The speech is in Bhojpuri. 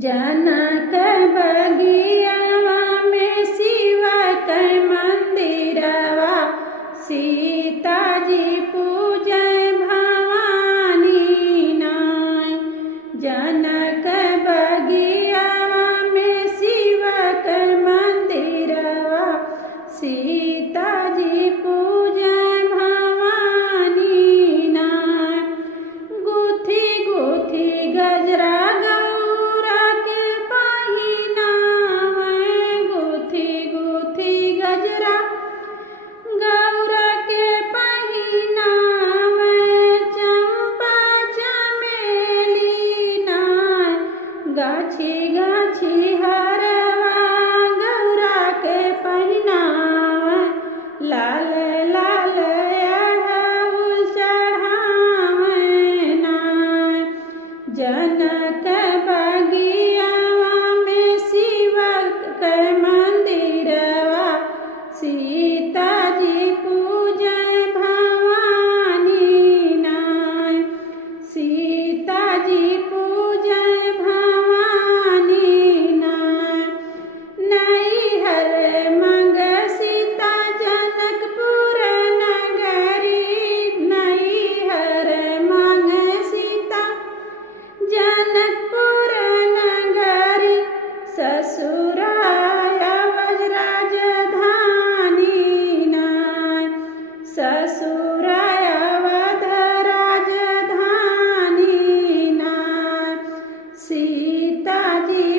जनक बगियावा में शिव के मंदिरवा, सीता जी पूजय भवानी नाय। जनक बगियावा में शिव के मंदिरवा, सीता जी पूजय भवानी नाय। गुथी गुथी गजरा गौरा के पहिनावे, गुथी गुथी गजरा गौरा के पहिनावे। चंपा चमेली नाय, गाछी गाछी हरवा गौरा के पहिनावे। लाल लाल अढ़ऊल चढ़ावे नाय। जनक बगियावा में शिव के मंदिरवा, सीता जी पूजय भवानी नाय। सीता जी पूजय भवानी नाय। नैहर मंग सीता जनकपुर नगरी, नैहर मंग सीता जनकपुर नगरी। ससुराय राजधानी नाय, ससुराय अवध राजधानी नाय। सीता जी